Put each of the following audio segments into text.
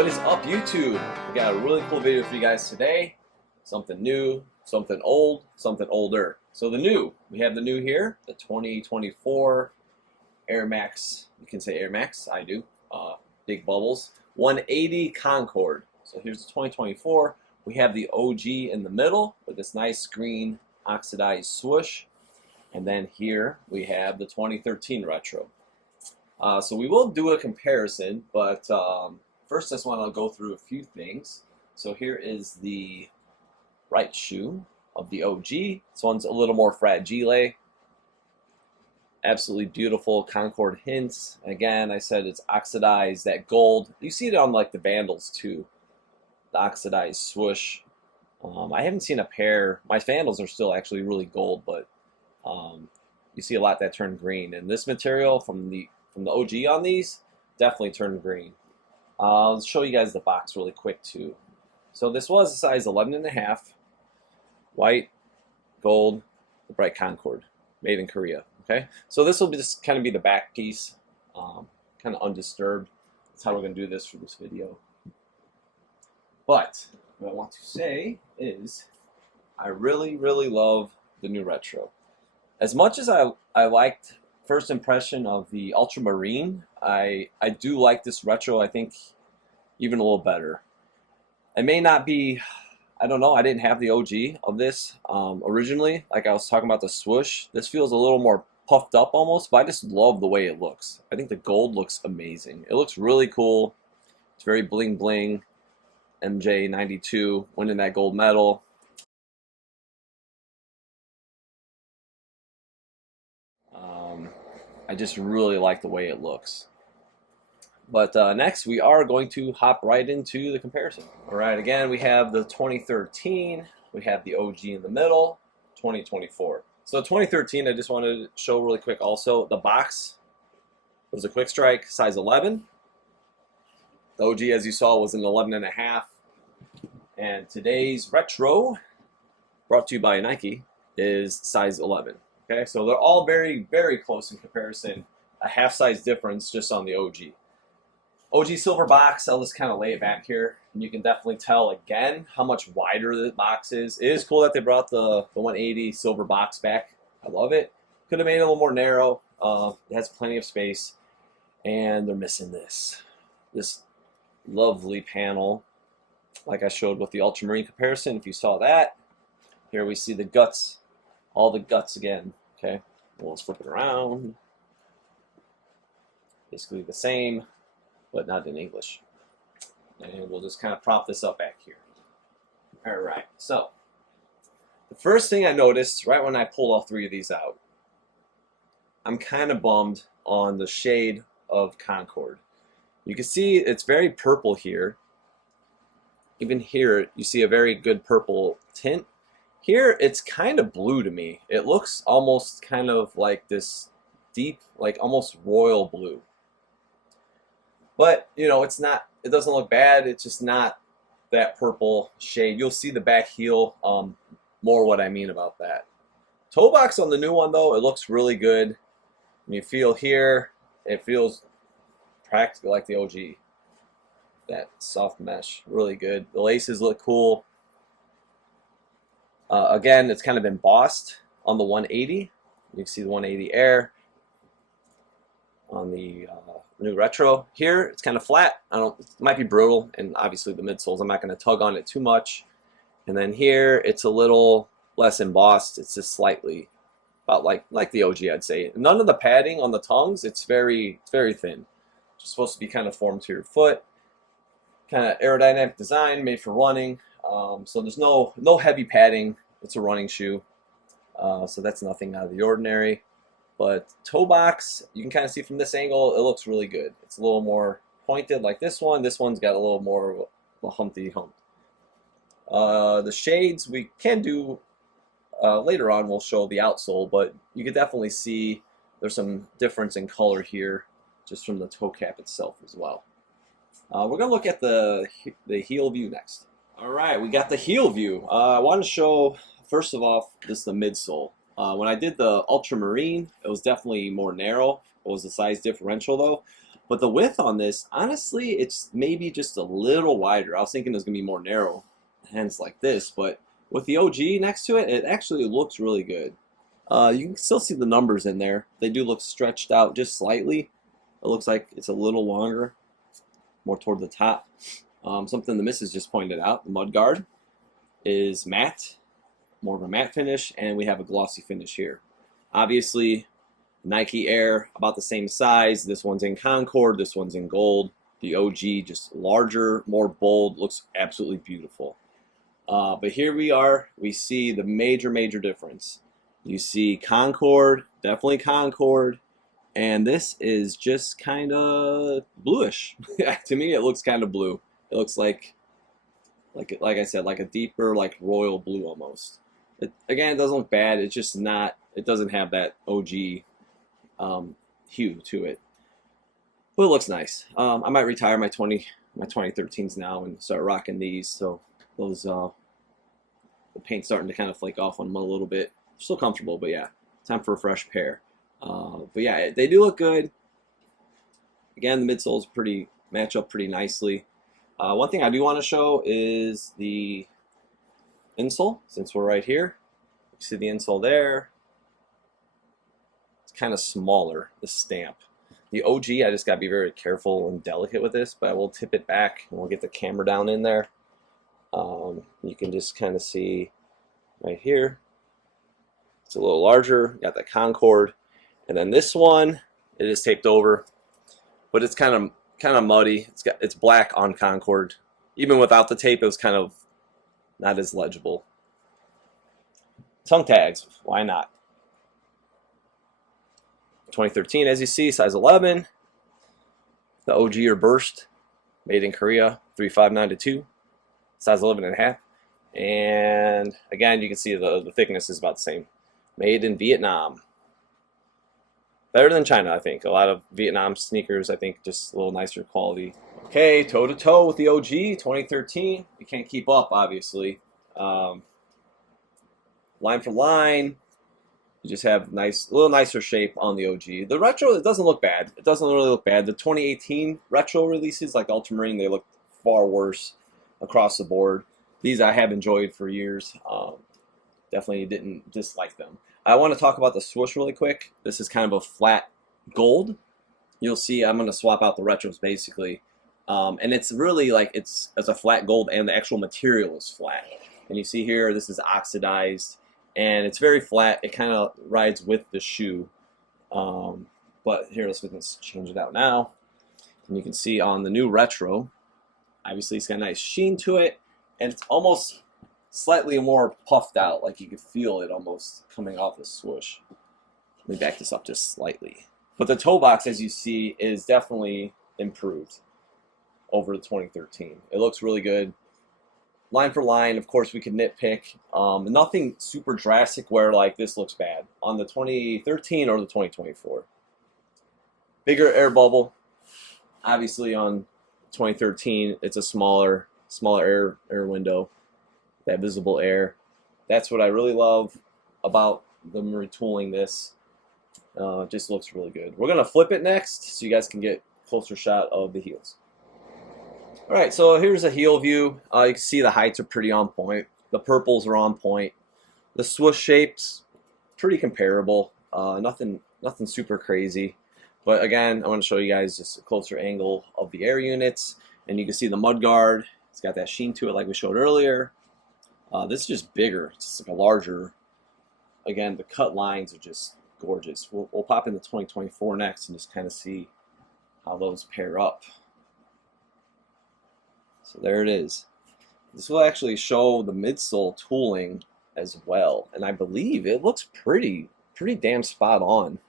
What is up, YouTube? We got a really cool video for you guys today. Something new, something old, something older. So the new, we have the new here, the 2024 Air Max. You can say Air Max, I do. Big bubbles. 180 Concord. So here's the 2024. We have the OG in the middle with this nice green oxidized swoosh. And then here we have the 2013 Retro. So we will do a comparison, but first I just want to go through a few things. So here is the right shoe of the OG. This one's a little more fragile. Absolutely beautiful Concord hints. Again, I said it's oxidized, that gold. You see it on like the Vandals too. The oxidized swoosh. I haven't seen a pair. My Vandals are still actually really gold, but you see a lot that turn green. And this material from the OG on these definitely turned green. I'll show you guys the box really quick too. So this was a size 11.5, white, gold, the bright Concord, made in Korea. Okay, so this will just kind of be the back piece, kind of undisturbed. That's how we're going to do this for this video. But what I want to say is I really love the new Retro. As much as I liked first impression of the ultramarine, I do like this Retro, I think, even a little better. It may not be, I don't know, I didn't have the OG of this originally, like I was talking about the swoosh. This feels a little more puffed up almost, but I just love the way it looks. I think the gold looks amazing. It looks really cool. It's very bling bling. MJ92 winning that gold medal. I just really like the way it looks. But next we are going to hop right into the comparison. Alright, again we have the 2013, we have the OG in the middle, 2024. So 2013, I just wanted to show really quick also, the box was a quick strike, size 11. The OG, as you saw, was an 11.5. And today's Retro, brought to you by Nike, is size 11. Okay, so they're all very close in comparison. A half size difference just on the OG. OG silver box, I'll just kind of lay it back here. And you can definitely tell again how much wider the box is. It is cool that they brought the 180 silver box back. I love it. Could have made it a little more narrow. It has plenty of space. And they're missing this lovely panel. Like I showed with the ultramarine comparison, if you saw that. Here we see the guts. All the guts again. Okay, we'll just flip it around. Basically the same, but not in English. And we'll just kind of prop this up back here. Alright, so the first thing I noticed right when I pulled all three of these out, I'm kind of bummed on the shade of Concord. You can see it's very purple here. Even here you see a very good purple tint. Here it's kind of blue to me. It looks almost kind of like this deep, like almost royal blue. But, you know, it's not, it doesn't look bad. It's just not that purple shade. You'll see the back heel more what I mean about that. Toe box on the new one though, it looks really good. When you feel here, it feels practically like the OG. That soft mesh, really good. The laces look cool. Again, it's kind of embossed on the 180. You can see the 180 Air on the new Retro. Here, it's kind of flat. It might be brutal, and obviously the midsoles, I'm not going to tug on it too much. And then here, it's a little less embossed. It's just slightly, about like the OG, I'd say. None of the padding on the tongues. It's very thin. It's supposed to be kind of formed to your foot. Kind of aerodynamic design, made for running. So there's no heavy padding. It's a running shoe, so that's nothing out of the ordinary. But toe box, you can kind of see from this angle, it looks really good. It's a little more pointed like this one. This one's got a little more of a humpty hump. The shades we can do later on. We'll show the outsole, but you can definitely see there's some difference in color here, just from the toe cap itself as well. We're gonna look at the heel view next. All right, we got the heel view. I want to show, first of all, this is the midsole. When I did the ultramarine, it was definitely more narrow. It was a size differential though. But the width on this, honestly, it's maybe just a little wider. I was thinking it was going to be more narrow, hence like this. But with the OG next to it, it actually looks really good. You can still see the numbers in there. They do look stretched out just slightly. It looks like it's a little longer, more toward the top. Something the missus just pointed out, the mud guard is matte, more of a matte finish, and we have a glossy finish here. Obviously, Nike Air, about the same size. This one's in Concord, this one's in gold. The OG, just larger, more bold, looks absolutely beautiful. But here we are, we see the major difference. You see Concord, definitely Concord, and this is just kind of bluish. To me, it looks kind of blue. It looks like I said, like a deeper, like royal blue almost. Again, it doesn't look bad. It's just not. It doesn't have that OG hue to it, but it looks nice. I might retire my 2013s now and start rocking these. So those the paint's starting to kind of flake off on them a little bit. Still comfortable, but yeah, time for a fresh pair. But yeah, they do look good. Again, the midsoles match up pretty nicely. One thing I do want to show is the insole, since we're right here. You see the insole there. It's kind of smaller, the stamp. The OG, I just got to be very careful and delicate with this, but I will tip it back and we'll get the camera down in there. You can just kind of see right here. It's a little larger, got the Concord. And then this one, it is taped over, but it's kind of muddy. It's black on Concord. Even without the tape, it was kind of not as legible. Tongue tags, why not? 2013, as you see, size 11. The OG or burst, made in Korea, 359-2, size 11.5. And again, you can see the thickness is about the same. Made in Vietnam. Better than China, I think. A lot of Vietnam sneakers, I think, just a little nicer quality. Okay, toe to toe with the OG 2013. You can't keep up, obviously. Line for line, you just have a little nicer shape on the OG. The retro, it doesn't look bad. It doesn't really look bad. The 2018 retro releases, like Ultramarine, they look far worse across the board. These I have enjoyed for years. Definitely didn't dislike them. I want to talk about the swoosh really quick. This is kind of a flat gold. You'll see I'm going to swap out the retros basically. And it's really like it's a flat gold and the actual material is flat. And you see here, this is oxidized and it's very flat. It kind of rides with the shoe. But here, let's change it out now. And you can see on the new retro, obviously it's got a nice sheen to it. And it's almost slightly more puffed out, like you could feel it almost coming off the swoosh. Let me back this up just slightly. But the toe box, as you see, is definitely improved over the 2013. It looks really good. Line for line, of course, we could nitpick. Nothing super drastic where like this looks bad on the 2013 or the 2024. Bigger air bubble. Obviously on 2013, it's a smaller air window. That visible air. That's what I really love about them retooling this. It just looks really good. We're gonna flip it next so you guys can get a closer shot of the heels. Alright, so here's a heel view. You can see the heights are pretty on point. The purples are on point. The swoosh shapes, pretty comparable. Nothing super crazy. But again, I want to show you guys just a closer angle of the air units. And you can see the mud guard. It's got that sheen to it like we showed earlier. This is just bigger. It's just like a larger. Again, the cut lines are just gorgeous. We'll pop into 2024 next and just kind of see how those pair up. So there it is. This will actually show the midsole tooling as well, and I believe it looks pretty damn spot on.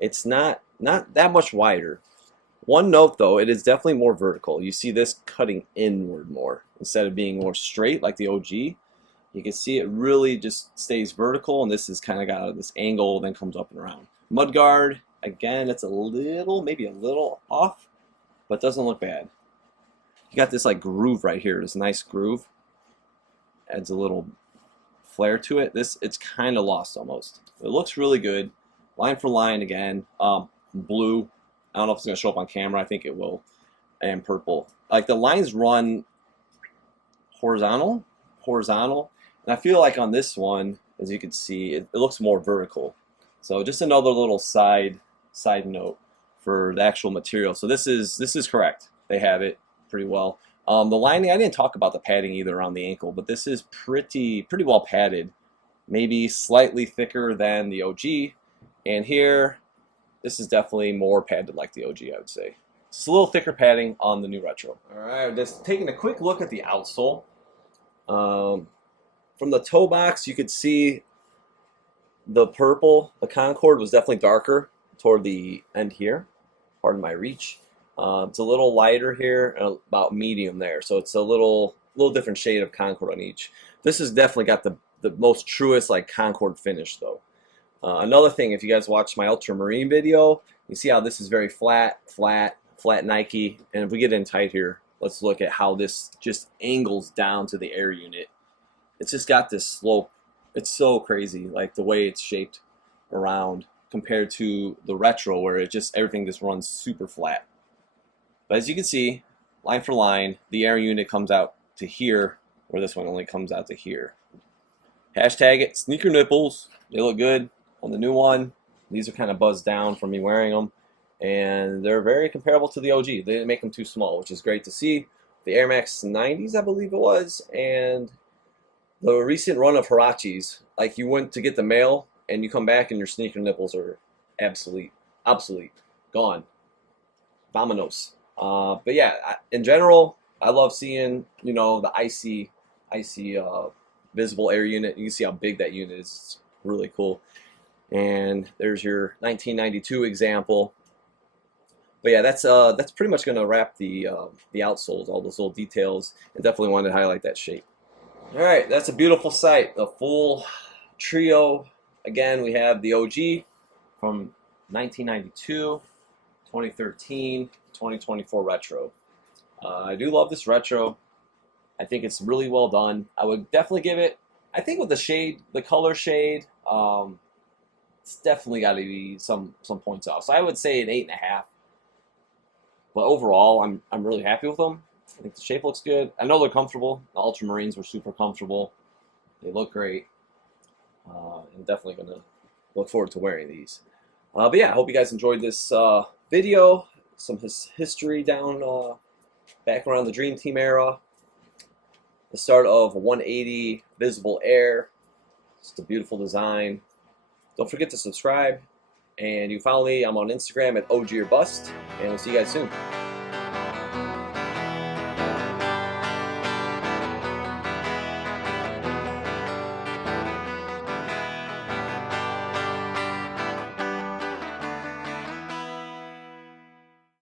It's not that much wider. One note though, it is definitely more vertical. You see this cutting inward more instead of being more straight like the OG. You can see it really just stays vertical, and this is kind of got this angle, then comes up and around. Mudguard, again, it's maybe a little off, but doesn't look bad. You got this like groove right here, this nice groove. Adds a little flair to it. It's kind of lost almost. It looks really good. Line for line again, blue. I don't know if it's going to show up on camera. I think it will. And purple. Like the lines run horizontal, and I feel like on this one, as you can see, it looks more vertical. So just another little side note for the actual material. So this is correct. They have it pretty well. The lining, I didn't talk about the padding either around the ankle, but this is pretty well padded. Maybe slightly thicker than the OG. And here, this is definitely more padded like the OG, I would say. It's a little thicker padding on the new retro. All right, just taking a quick look at the outsole. From the toe box, you could see the purple, the concord was definitely darker toward the end here. Pardon my reach. It's a little lighter here and about medium there. So it's a little different shade of concord on each. This has definitely got the most truest like concord finish though. Another thing, if you guys watch my ultramarine video, you see how this is very flat Nike. And if we get in tight here, let's look at how this just angles down to the air unit. It's just got this slope. It's so crazy, like the way it's shaped around compared to the retro where everything just runs super flat. But as you can see, line for line, the air unit comes out to here, where this one only comes out to here. Hashtag it, sneaker nipples. They look good on the new one. These are kind of buzzed down from me wearing them. And they're very comparable to the OG. They didn't make them too small, which is great to see. The Air Max 90s, I believe it was, and the recent run of Hirachis. Like you went to get the mail, and you come back and your sneaker nipples are obsolete, gone, vamonos. But yeah, in general, I love seeing the icy visible air unit. You can see how big that unit is. It's really cool. And there's your 1992 example. But yeah, that's pretty much going to wrap the outsoles, all those little details, and definitely wanted to highlight that shape. All right, that's a beautiful sight. The full trio. Again, we have the OG from 1992, 2013, 2024 retro. I do love this retro. I think it's really well done. I would definitely give it, I think with the shade, the color shade, it's definitely got to be some points off. So I would say an 8.5. But overall, I'm really happy with them. I think the shape looks good. I know they're comfortable. The Ultramarines were super comfortable. They look great. I'm definitely going to look forward to wearing these. But yeah, I hope you guys enjoyed this video. Some history down back around the Dream Team era. The start of 180 visible air. It's a beautiful design. Don't forget to subscribe. And you follow me. I'm on Instagram at OG or Bust. And we'll see you guys soon.